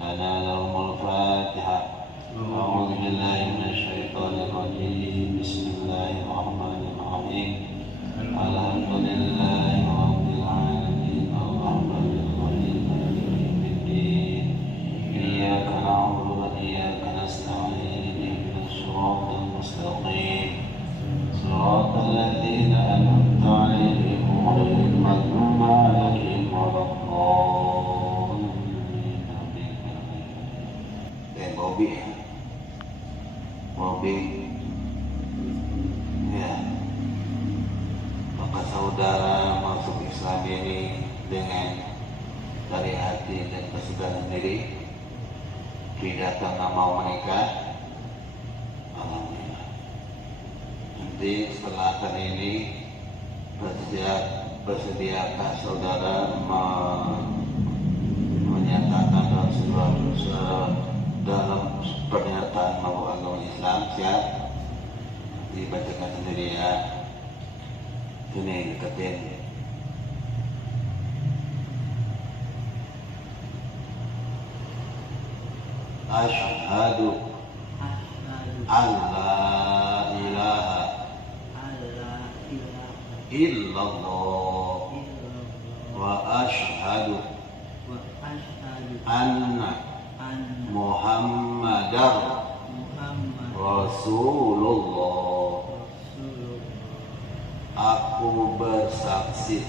لنا لهم الفاتحة. أعوذ بالله من الشيطان الرجيم. بسم الله الرحمن الرحيم. الحمد لله رب العالمين الرحمن الرحيم مالك يوم الدين. إياك نعبد وإياك نستعين. اهدنا الصراط المستقيم صراط الذين أنعمت عليهم غير المغضوب عليهم ولا الضالين. Mobil ya, maka saudara masuk Islam ini dengan dari hati dan kesudahan diri, tidak karena mau menikah. Alhamdulillah. Nanti setelah akan ini bersediakah saudara menyatakan dalam pernyataan mau agama Islam? Siap? Dibacakan sendiri ya. Ini deketin. Asyhadu alla ilaha illallah wa asyhadu anna Muhammadar Rasulullah. Aku bersaksi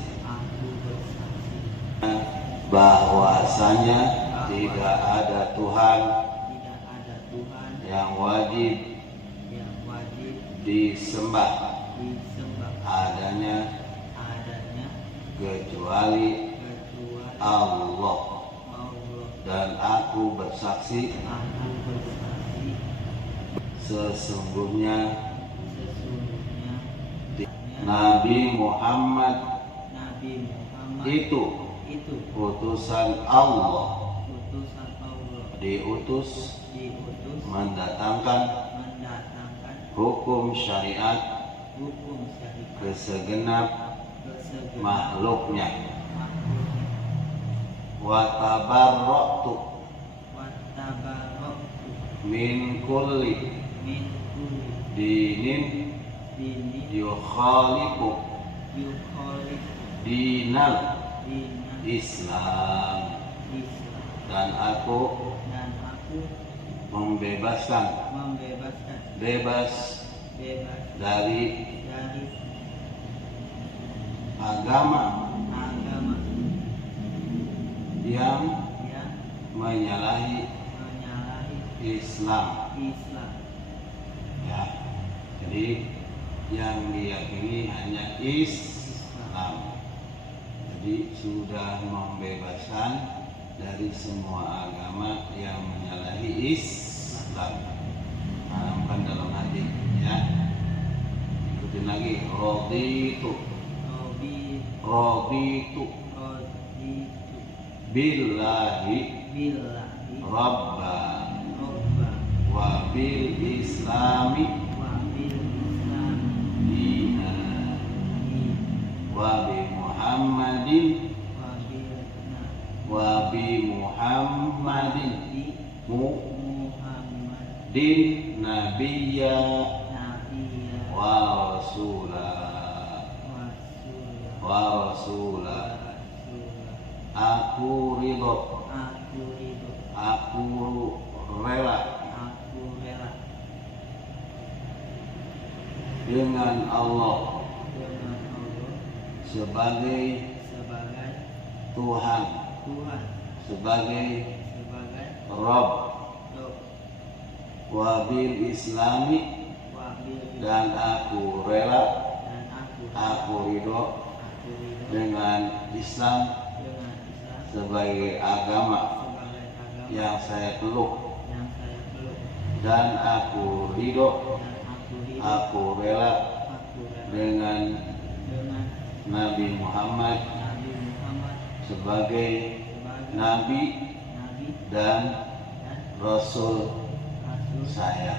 bahwasanya tidak ada Tuhan yang wajib disembah adanya kecuali Allah. Dan aku bersaksi sesungguhnya Nabi Muhammad itu utusan Allah, diutus mendatangkan hukum syariat ke segenap makhluknya. Wa tabarra'tu min kulli dinin yukhalifu dinal Islam. Dan aku bebas dari agama yang menyalahi Islam. Ya, jadi yang diyakini hanya Islam. Jadi sudah membebaskan dari semua agama yang menyalahi Islam. Tanamkan dalam hati ya. Ikutin lagi. Raditu billahi rabba wa bil islami dina wa bi muhammadin din nabiyya wa rasula. Aku ridho, aku rela dengan Allah sebagai Tuhan, sebagai Rabb, wabil islami, dan aku rela, aku ridho dengan Islam sebagai agama yang saya peluk, dan aku ridho, aku rela dengan Nabi Muhammad sebagai Nabi dan Rasul saya.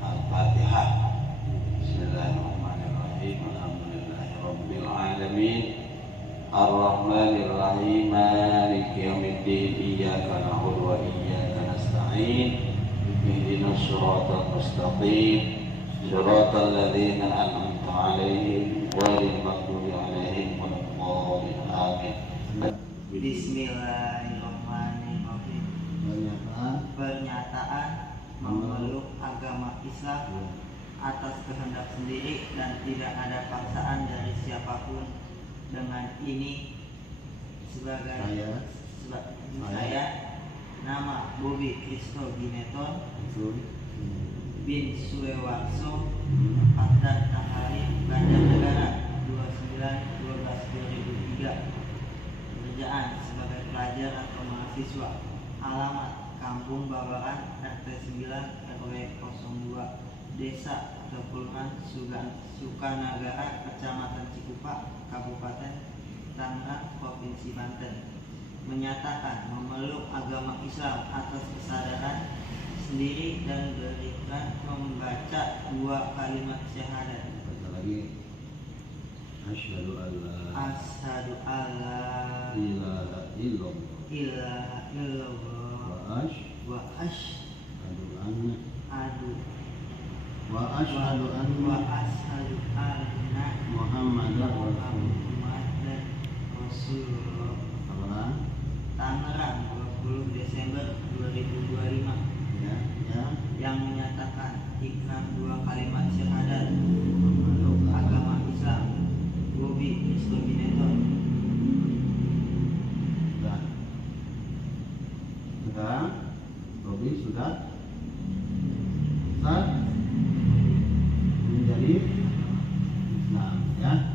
Al-Fatihah. Bismillahirrahmanirrahim. Alhamdulillahirabbil alamin. Ar-Rahmanir Rahim. Maliki yaumiddin. Iyyaka na'budu أجمعين اهدنا الصراط المستقيم صراط الذين أنعمت عليهم غير المغضوب عليهم ولا الضالين آمين. Bismillahirrahmanirrahim. Pernyataan memeluk agama Islam atas kehendak sendiri dan tidak ada paksaan dari siapapun. Dengan ini sebagai saya nama Bobi Kristo Gineton bin Suewarso, Pakdan Taharim, Banjarnegara, 29/12/2003. Pekerjaan sebagai pelajar atau mahasiswa. Alamat Kampung Babakan, RT 9 RW 02, Desa Kepulauan Sukanagara, Kecamatan Cikupa, Kabupaten Tangerang, Provinsi Banten. Menyatakan memeluk agama Islam atas kesadaran sendiri dan berikhtiar membaca 2 kalimat syahadat. Kata lagi, asyhadu alla ilaha illallah wa asyhadu anna Muhammadar Rasulullah. Tangerang, 20 Desember 2025. Yang menyatakan ikrar 2 kalimat syahadat memeluk agama Islam. Bobi Kristo Gineton. Sekarang Bobi sudah menjadi Islam, ya.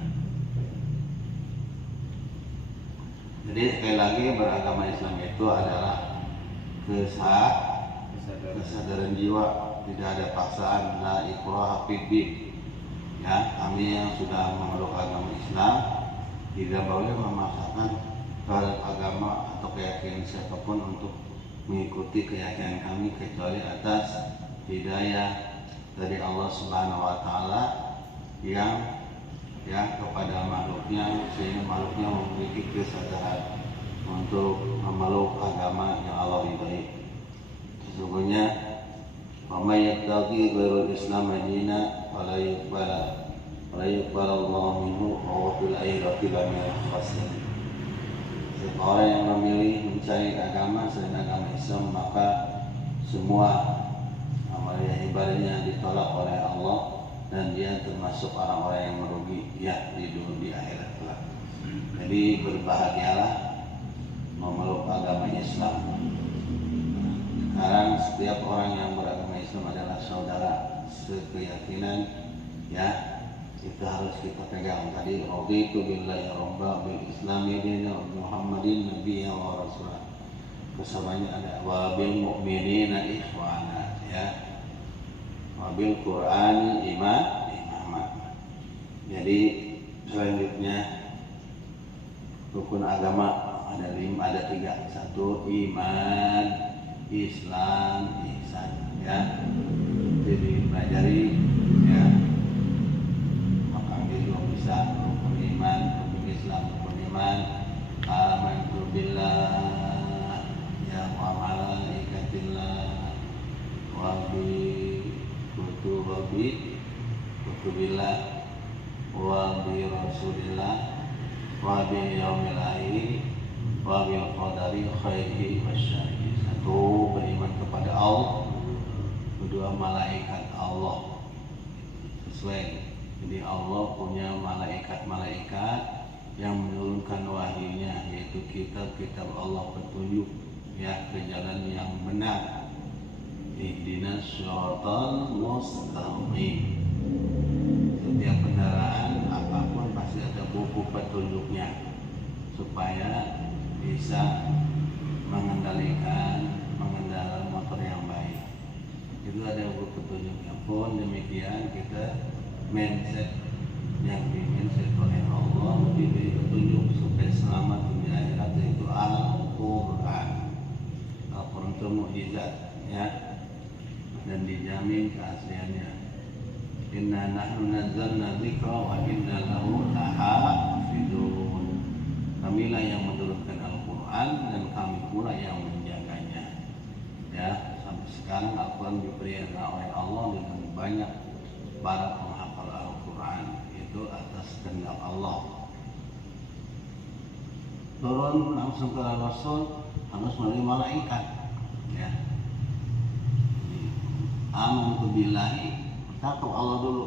Jadi sekali lagi beragama Islam itu adalah kesadaran jiwa, tidak ada paksaan, la ikraha fiddin. Ya, kami yang sudah memeluk agama Islam tidak boleh memaksakan terhadap agama atau keyakinan siapapun untuk mengikuti keyakinan kami kecuali atas hidayah dari Allah Subhanahu wa taala yang kepada makhluknya, sehingga makhluknya memiliki kesadaran untuk memeluk agama yang Allah ridhai. Sesungguhnya wa may yattaqi ghairal Islam dinan fala yuqbalallahu minhu wa huwa fil akhirati laminal khasirin. Orang yang memilih mencari agama selain agama Islam, maka semua amal ibadahnya ditolak oleh Allah dan dia termasuk orang-orang yang merugi di dunia di akhirat kelak. Jadi berbahagialah memeluk agama Islam. Sekarang setiap orang yang beragama Islam adalah saudara sekeyakinan, ya. Itu harus kita pegang tadi. Raditu billahi rabba bil islami dinan Muhammadin nabiyyan wa rasulah. Kesamanya ada wa bil mu'minina ikhwana, ya. Wa bil Qur'ani imama. Jadi selanjutnya rukun agama ada 3. 1 iman, Islam, ihsan, ya. Jadi pelajari, ya. Bisa rukun iman, rukun Islam, rukun iman. Amantu billah ya wa malaikatillah wa bi kutubillah wa bi rasulillah wa bi yaumil akhir wa bil qadari khairihi wasyarrihi. 1 beriman kepada Allah, 2 malaikat Allah. Sesuai. Jadi Allah punya malaikat-malaikat yang menurunkan wahyunya, yaitu kitab Allah petunjuk, ya, ke jalan yang benar. Ihdinas siratal mustaqim. Setiap kendaraan apapun pasti ada buku petunjuknya supaya bisa mengendalikan motor yang baik. Itu ada buku petunjuknya. Pun demikian kita mindset yang dimindset oleh Allah diberi petunjuk supaya selamat dunia akhirat, yaitu Al-Quran. Al-Quran itu mukjizat, ya, dan dijamin keasliannya. Inna nahnu nazzalna dzikra wa inna lahu lahafidun. Kamilah yang menurunkan Al-Quran dan kami pula yang menjaganya, ya. sekarang Al-Quran diberi oleh Allah dengan banyak para penghafal Al-Quran, itu atas kehendak Allah. Turun langsung ke Rasul harus melalui malaikat, ya. Amantu billahi, takut Allah dulu.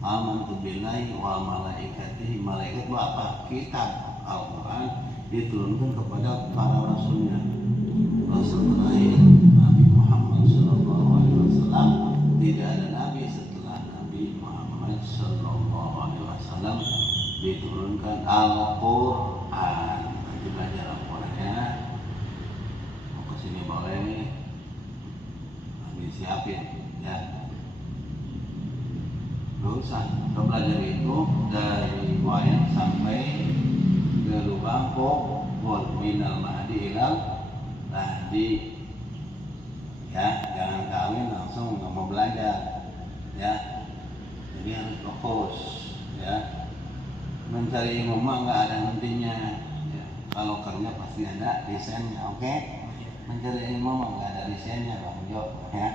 Amantu billahi wa malaikatihi, malaikat itu apa? Kitab Al-Quran diturunkan kepada para rasulnya. Rasul terakhir Nabi Muhammad SAW, tidak ada nabi setelah Nabi Muhammad SAW diturunkan Al-Quran. Nanti belajar Al-Qurannya, mau kesini boleh nih, nanti siapin ya. Dosa kita belajar itu dari wayang sampai ke lubang pokok minal mahdi ilal lahdi, ya. Jangan kawin langsung nggak mau belajar, ya. Jadi harus fokus, ya. Mencari ilmu mah nggak ada hentinya, ya. Kalau kerja pasti ada desainnya, oke? Mencari ilmu mah nggak ada desainnya, Bang Jo, ya.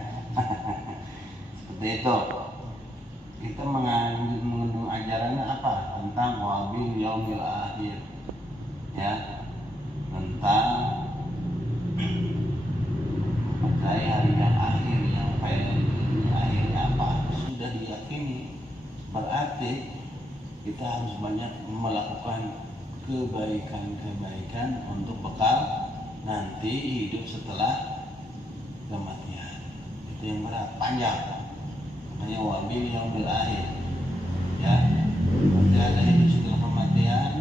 Seperti itu. Kita mengandung ajarannya apa? Tentang wabil yaumil akhir, ya. Tentang percaya hari yang akhir, yang akhirnya apa? Sudah diyakini, berarti kita harus banyak melakukan kebaikan-kebaikan untuk bekal nanti hidup setelah kematian. Itu yang berat, panjang. Makanya wabil yaumil akhir, ya. Nanti ada hidup setelah kematian,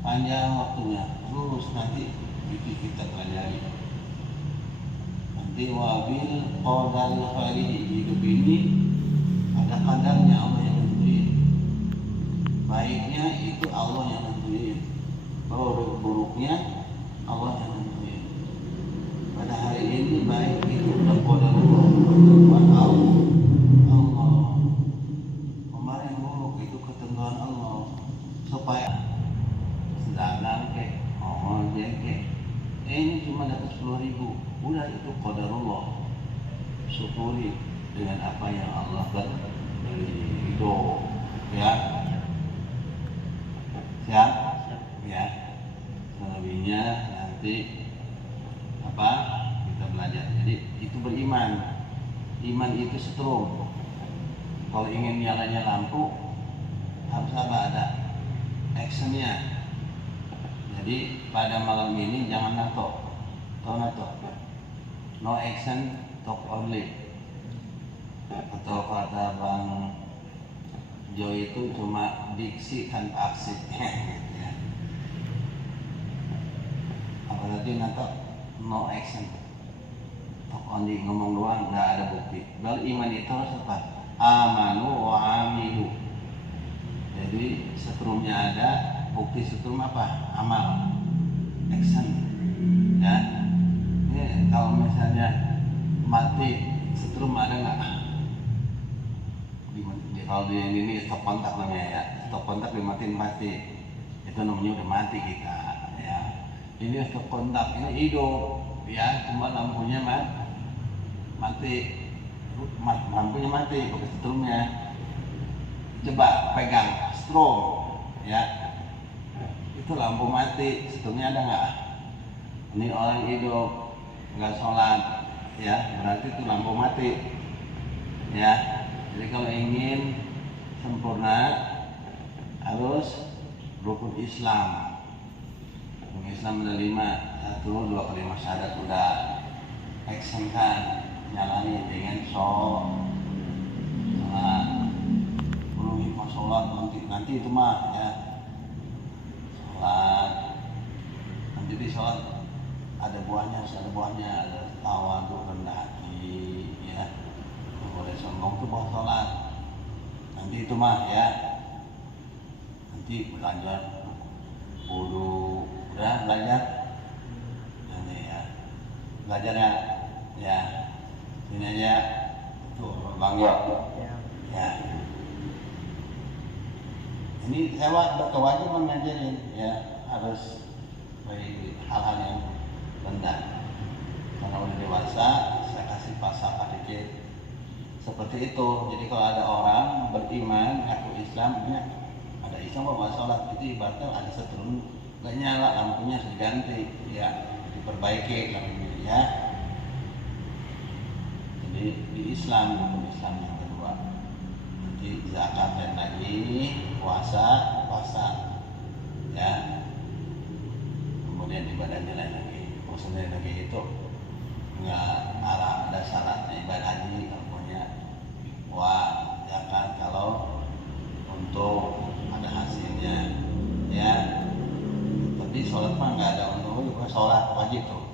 panjang waktunya, terus nanti itu kita pelajari. Nanti wabil qadar khairihi, hidup ini ada kadarnya, Allah yang nentuin. Baiknya itu Allah yang nentuin, buruknya Allah yang nentuin. Pada hari ini baik itu udah qadarullah, buat Allah. Kemarin buruk itu ketentuan Allah, supaya sedangkan ini cuma dapat 10.000, udah itu qadarullah, syukuri dengan apa yang Allah beri itu, ya. Siap, ya. Selebihnya nanti apa kita belajar. Jadi itu beriman, iman itu setrum. Kalau ingin nyalanya lampu harus apa? Ada actionnya. Jadi pada malam ini jangan nato, no action, talk only. Atau kata Bang Jo itu cuma diksi tanpa aksi. Ya. Apa tadi nato? No action, talk only, ngomong doang, nggak ada bukti. Kalau iman itu harus apa? Amanu wa amilu. Jadi setrumnya ada, bukti setrum apa? Amal, action, ya. Ini kalau misalnya mati, setrum ada nggak? Kalau di ini stop kontak namanya, ya. Stop kontak dimatiin mati, itu namanya udah mati kita, ya. Ini stop kontak, ini hidup, ya. Cuma lampunya mati. Lampunya mati, pakai setrumnya. Coba pegang strom, ya. Itu lampu mati, setrumnya ada nggak? Ini orang hidup nggak sholat, ya, berarti itu lampu mati, ya. Jadi kalau ingin sempurna harus rukun Islam. Rukun Islam ada 5, 1, 2 kalimat syahadat udah, action kan. Nyalani dengan sholat, penuhi sholat nanti itu mah, ya. Sholat nanti di sholat ada buahnya, ada tawadhu, rendah hati, ya. Nggak boleh sombong, itu buah sholat. Nanti itu mah, ya. Nanti belajar wudu, udah belajar nanti, ya. Belajar ya. Ini aja tuh Bang Jo, ya. Ini saya berkewajiban ngajarin, ya, harus beri hal-hal yang rendah. Karena udah dewasa, saya seperti itu. Jadi kalau ada orang beriman ngaku Islamnya, ada Islam kok nggak sholat, itu ibaratnya ada setrum nggak nyala, lampunya harus diganti, ya diperbaiki lampunya ya. Jadi di Islam, hukum Islam yang kedua, nanti zakat dan lagi puasa ya, kemudian ibadahnya lain lagi. Maksudnya lagi itu nggak ada syaratnya ibadah haji, kalau punya zakat kalau untuk ada hasilnya ya. Tapi sholat mah nggak ada untuk sholat wajib tuh,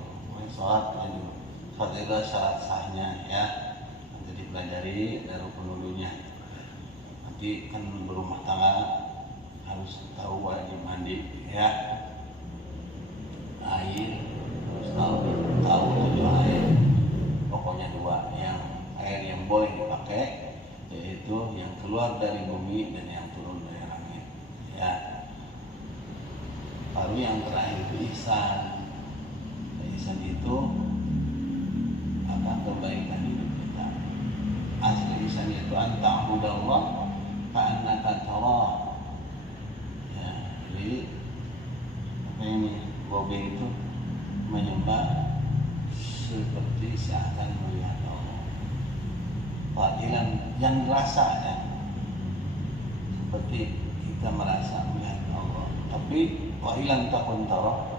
sholat itu syarat sahnya ya, nanti dipelajari dari rukun-rukunnya. Nanti kan berumah tangga harus tahu wajib mandi ya, air harus tahu tujuh air, pokoknya dua, yang air yang boleh dipakai yaitu yang keluar dari bumi dan yang turun dari langit ya. Baru yang terakhir itu ihsan. Ihsan itu kebaikan hidup kita. Asli ihsan itu anta'budallah ka'annaka tarah. Ya, jadi apa ini Bobi itu menyembah seperti seakan melihat Allah. Fadilan yang rasanya seperti kita merasa melihat Allah. Tapi wa'ilan takun tarah,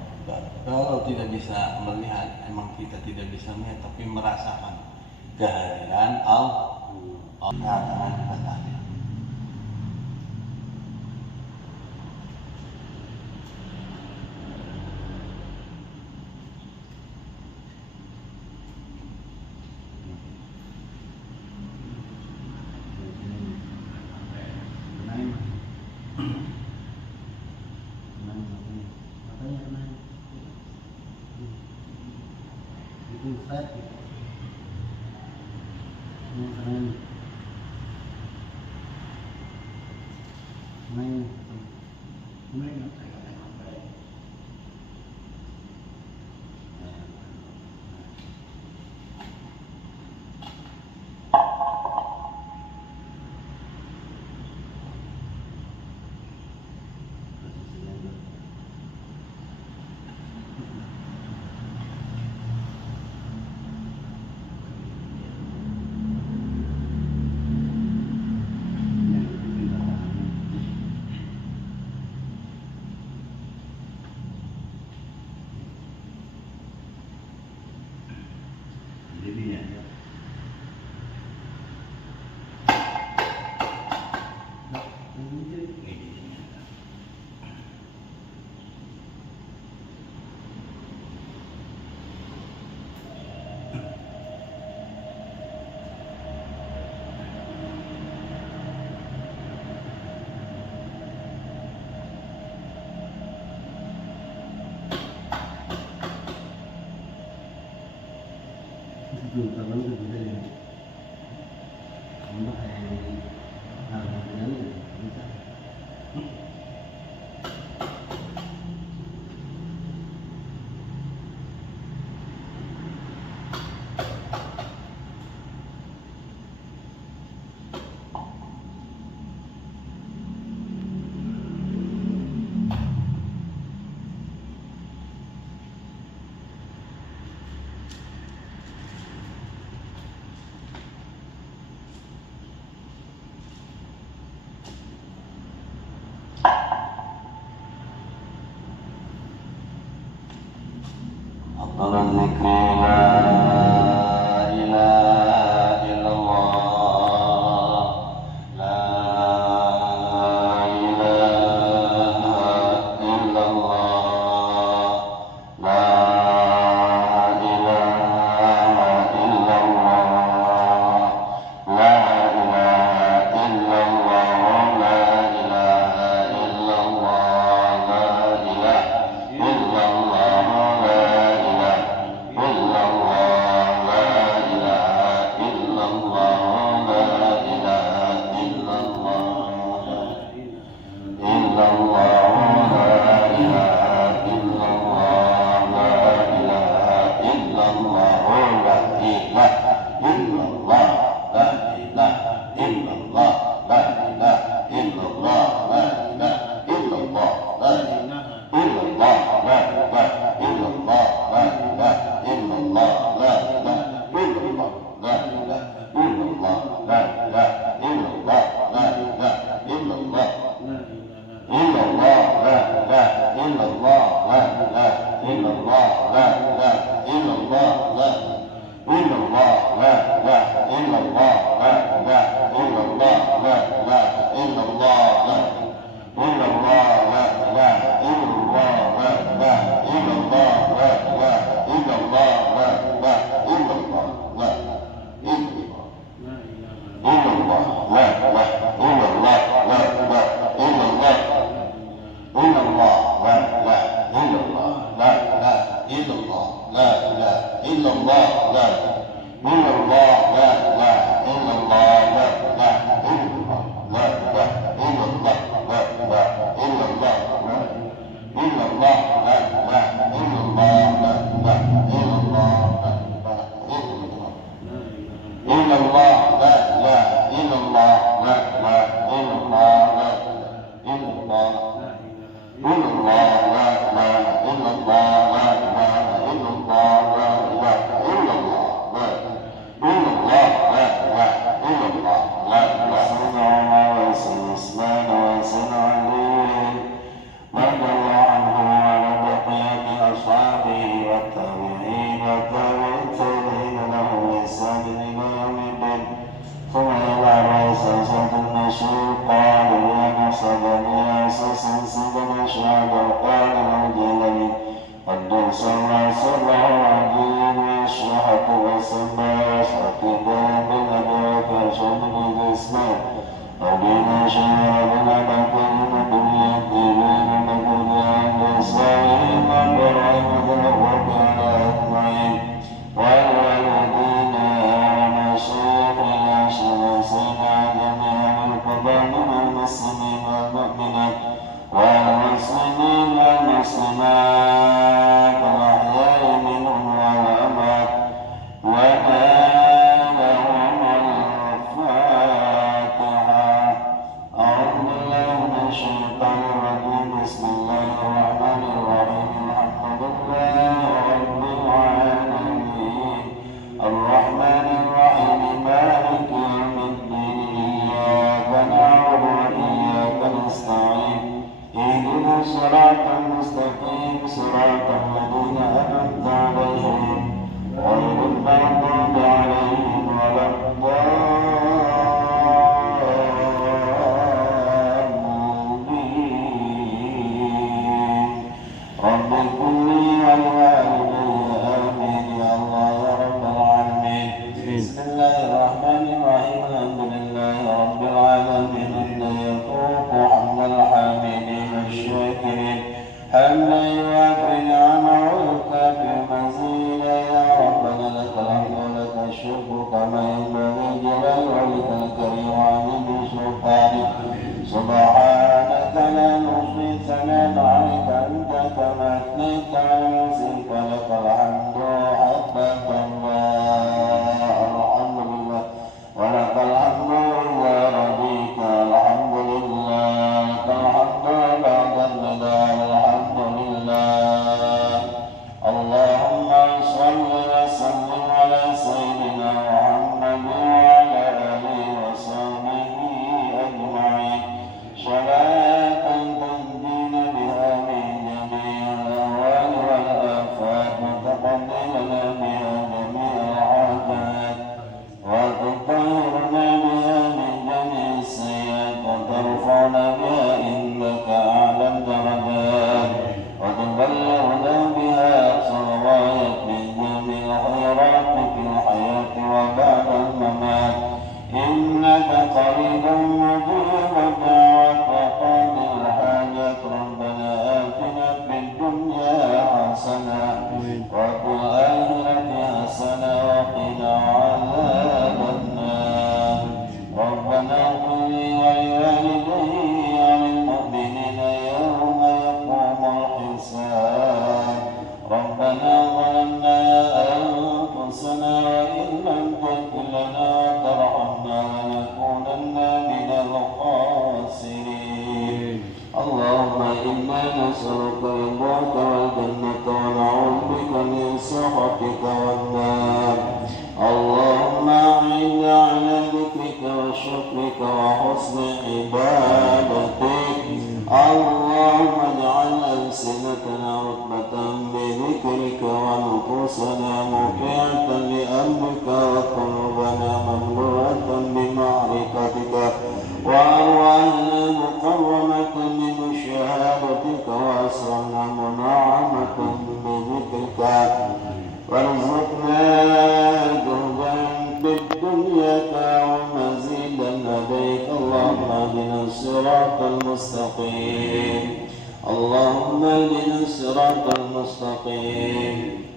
kalau tidak bisa melihat, emang kita tidak bisa melihat, tapi merasakan kehadiran Allah. Kata-kata illallah, la ilaha illallah, la ilaha illallah la illallah la illallah la illallah la illallah la illallah la illallah la illallah la illallah illallah la illallah la illallah la illallah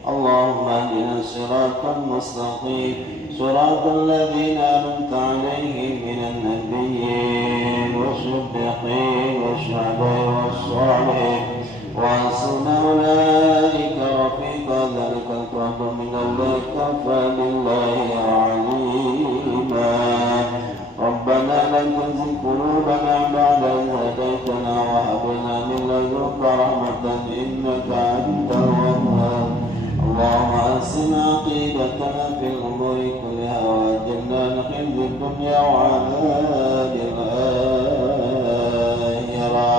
اللهم اهدنا الصراط المستقيم صراط الذين أنعمت عليهم من النبيين والصديقين والشهداء والصالحين وحسن أولئك رفيقا ذلك الفضل من الله كفى بالله عليما ربنا لا تزغ قلوبنا بعد إذ هديتنا وهب لنا من لدنك رحمة إنك أنت الوهاب اللهم أحسن عاقبتنا في الأمور كلها وأجرنا من خزي الدنيا وعذاب الآخرة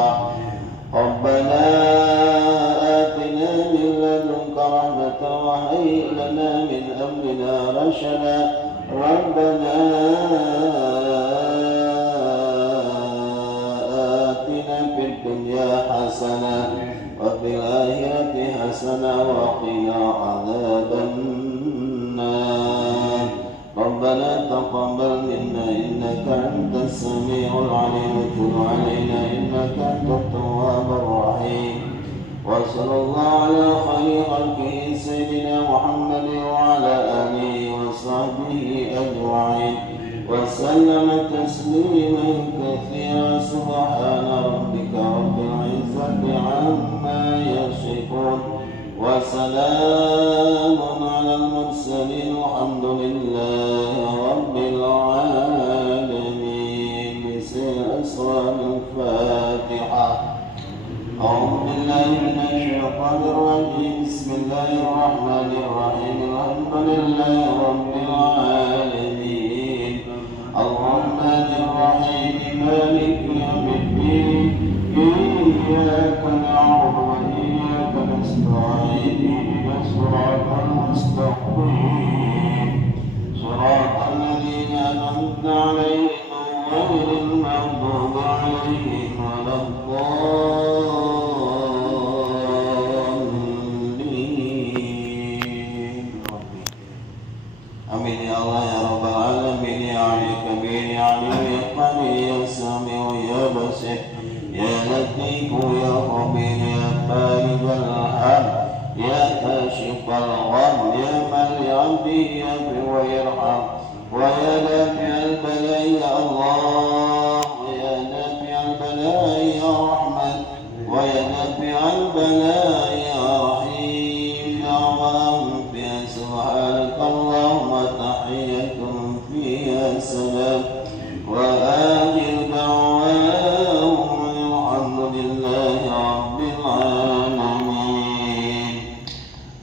ربنا آتنا من لدنك رحمة وهيئ لنا من أمرنا رشدا ربنا آتنا في الدنيا حسنة وفي الآخرة حسنة وقنا عذاب النار ربنا تقبل منا إنك أنت السميع العليم وتب علينا إنك أنت التواب الرحيم وصلى الله على خير خلقه سيدنا محمد وعلى آله وصحبه أجمعين وسلم تسليما كثيرا سبحان ربك رب العزة عما يصفون وسلام على المرسلين والحمد لله رب العالمين بسم أسرار الفاتحة أعوذ بالله من الشيطان الرجيم بسم الله الرحمن الرحيم الحمد لله رب العالمين الرحمن الرحيم مالك يوم الدين إياك نعبد وإياك نستعين اهدنا الصراط المستقيم صراط الذين أنعمت عليهم غير المغضوب عليهم ولا الضالين آمين يا الله يا رب العالمين يا علي كبير يا عليم يا قدير يا سميع يا بصير يا لطيف يا خبير يا فارج الهم يا كاشف الغم يا من لعبده يغفر ويرحم ويا دافع البلاء يا الله ويا دافع البلاء يا رحمن ويا دافع البلاء يا رحيم دعواهم فيها سبحانك اللهم تحيتهم فيها سلام وآخر دعواهم الحمد لله رب العالمين.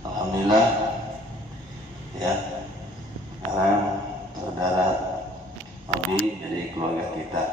Alhamdulillah ya, sekarang saudara Abi jadi keluarga kita.